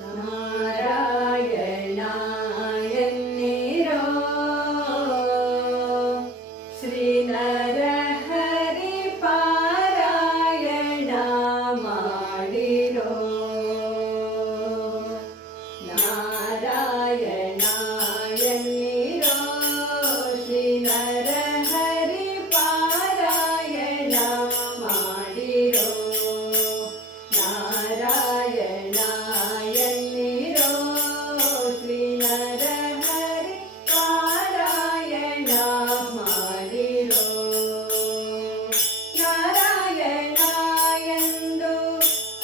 ನಾರಾಯಣ ಎನ್ನಿರೋ ಶ್ರೀ ನರಹರಿ ಪಾರಾಯಣ ಮಾಡಿರೋ ನಾರಾಯಣ ಎನ್ನಿರೋ ಶ್ರೀ ನರಹರಿ ಪಾರಾಯಣ ಮಾಡಿರೋ ನಾರಾಯಣ ಎನ್ನಿರೋ ಶ್ರೀ ನರಹರಿ ಪಾರಾಯಣ ಮಾಡಿರೋ ನಾರಾಯಣ ಎಂದು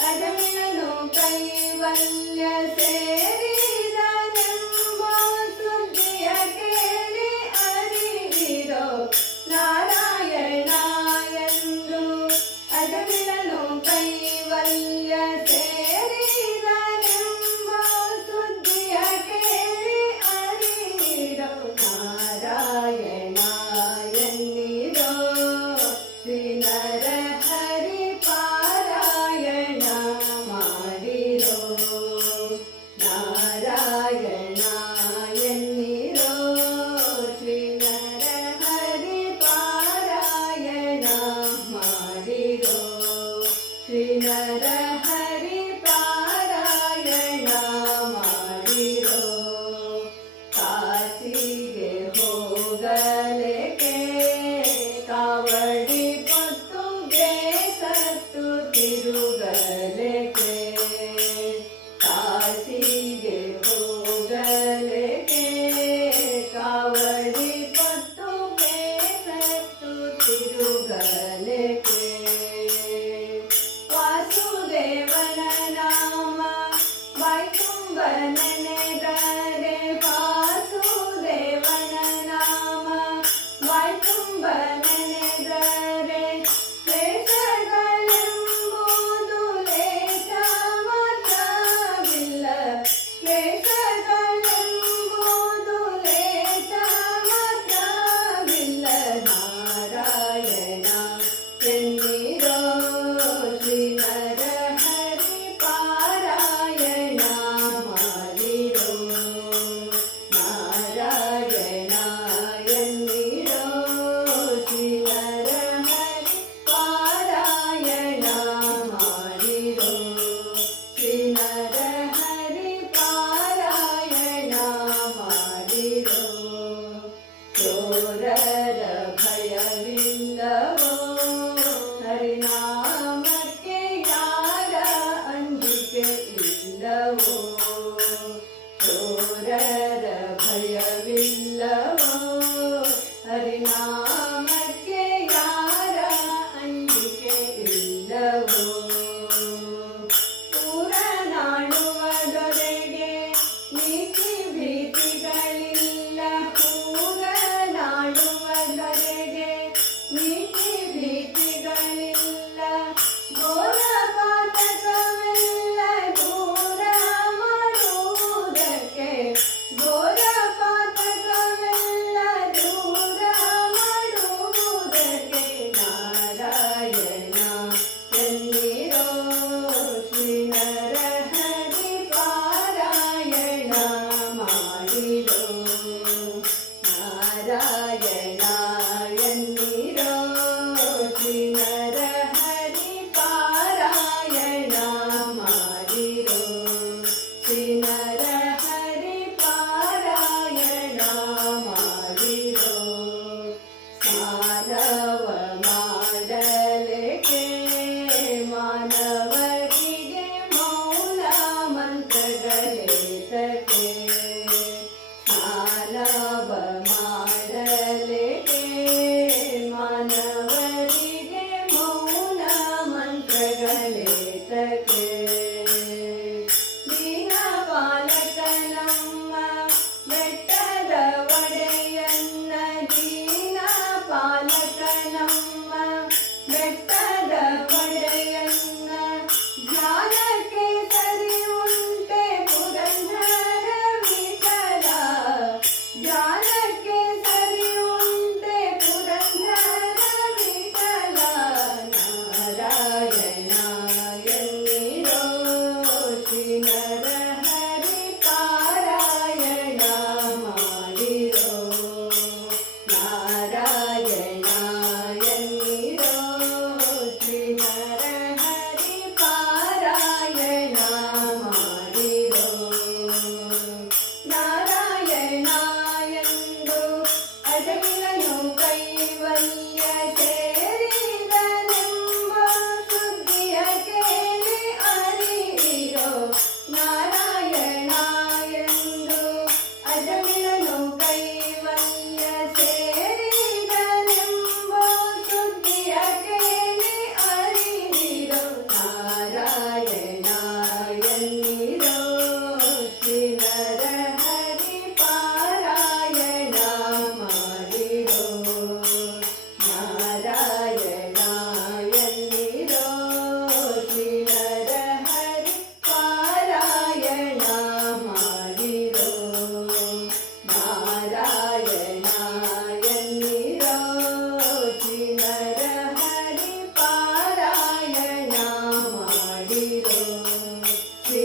ಅಜಮಿಳನು ಕೈವಲ್ಯ ಸೇರಿದನೆಂಬ ಸುದ್ದಿಯ ಕೇಳಿ ಅರಿವಿರೋ ನಾರಾಯಣ ಎಂದು ಅಜಮಿಳನು ಕೈವಲ್ಯ ಸೇರಿದನೆಂಬ ಸುದ್ದಿಯ ಕೇಳಿ ಅರಿವಿರೋ ನಾರಾಯಣ ಎನ್ನಿರೋ ಶ್ರೀ ನರಹರಿ ಪಾರಾಯಣ ಮಾಡಿರೋ ನಾರಾಯಣ ಎನ್ನಿರೋ ಶ್ರೀ ನರಹರಿ ಪಾರಾಯಣ ಮಾಡಿರೋ ಶ್ರೀ ನರಹರಿ ಪಾರಾಯಣ ಮಾಡಿರೋ ಕಾಶಿಗೆ ಹೋಗಲಿಕ್ಕೆ ಕಾವಡಿ ಪೊತ್ತುಗೆ ಸತ್ತು ತಿರುಗಲಿಕ್ಕೆ ಕಾಶಿಗೆ ಹೋಗಲಿಕ್ಕೆ ಕಾವಡಿ ಪೊತ್ತುಗೆ ಸತ್ತು ತಿರುಗಲಿಕ್ಕೆ ವಾಸುದೇವನ ನಾಮ ಬಾಯ್ತುಂಬ ನೆನೆದರೆ ವಾಸುದೇವನ ನಾಮ ಬಾಯ್ತುಂಬ ನೆನೆದರೆ ಕ್ಲೇಶಗಳೆಂಬುದು ಲೇಶ ಮಾತ್ರವಿಲ್ಲ ಕ್ಲೇಶಗಳೆಂಬುದು ಲೇಶ ಮಾತ್ರವಿಲ್ಲ ನಾರಾಯಣ ಎನ್ನಿರೋ ಶ್ರೀ ನರಹರಿ ಪಾರಾಯಣ ಮಾಡಿರೋ ನಾರಾಯಣ ಎನ್ನಿರೋ ಶ್ರೀ ನರಹರಿ ಪಾರಾಯಣ ಮಾಡಿರೋ ಶ್ರೀ ನರಹರಿ ಪಾರಾಯಣ ಮಾಡಿರೋ ಚೋರರ ಭಯವಿಲ್ಲವೋ ಹರಿನಾಮಕ್ಕೆ ಯಾರ ಅಂಜಿಕೆ ಇಲ್ಲವೋ ಚೋರರ ಭಯವಿಲ್ಲವೋ ಹರಿನಾಮಕ್ಕೆ ಯಾರ ಅಂಜಿಕೆ ಇಲ್ಲವೋ ಪೂರನಾಡುವ ದೊರೆಗೆ ನೀತಿ ಭೀತಿಗಳಿಲ್ಲ ಪೂರನಾಡುವ ದೊರೆಗೆ ನೀತಿ ಭೀತಿಗಳಿಲ್ಲ ಘೋರ ಪಾತಕವೆಲ್ಲ ದೂರ ಮಾಡುವುದಕ್ಕೆ ಘೋರ ಪಾತಕವೆಲ್ಲ ದೂರ ಮಾಡುವುದಕ್ಕೆ ನಾರಾಯಣ ಎನ್ನಿರೋ ಶ್ರೀ ನರಹರಿ ಪಾರಾಯಣ ಮಾಡಿರೋ ನಾರಾಯಣ ಎನ್ನಿರೋ ಶ್ರೀ ನರಹರಿ ಪಾರಾಯಣ ಮಾಡಿರೋ ಶ್ರೀ ನರಹರಿ ಪಾರಾಯಣ ಮಾಡಿರೋ ಸ್ನಾನವ ಮಾಡಲಿಕ್ಕೆ ಮಾನವರಿಗೆ ಮೌನ ಮಂತ್ರಗಳೇತಕ್ಕೆ ಸ್ನಾನವ ಮಾಡಲಿಕ್ಕೆ ಮಾನವರಿಗೆ ಮೌನ ಮಂತ್ರಗಳೇತಕ್ಕೆ ದೀನಪಾಲಕ ನಮ್ಮ ಬೆಟ್ಟದ ಒಡೆಯನ್ನ ದೀನಪಾಲಕ ನಮ್ಮ ಬೆಟ್ಟದ ಒಡೆಯನ್ನ ಧ್ಯಾನಕ್ಕೆ ಸರಿ ಉಂಟೆ ಪುರಂದರ ವಿಠಲ ಧ್ಯಾನಕ್ಕೆ ಸರಿ ಉಂಟೆ ಪುರಂದರ ವಿಠಲ ನಾರಾಯಣ ಎನ್ನಿರೋ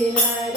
लीला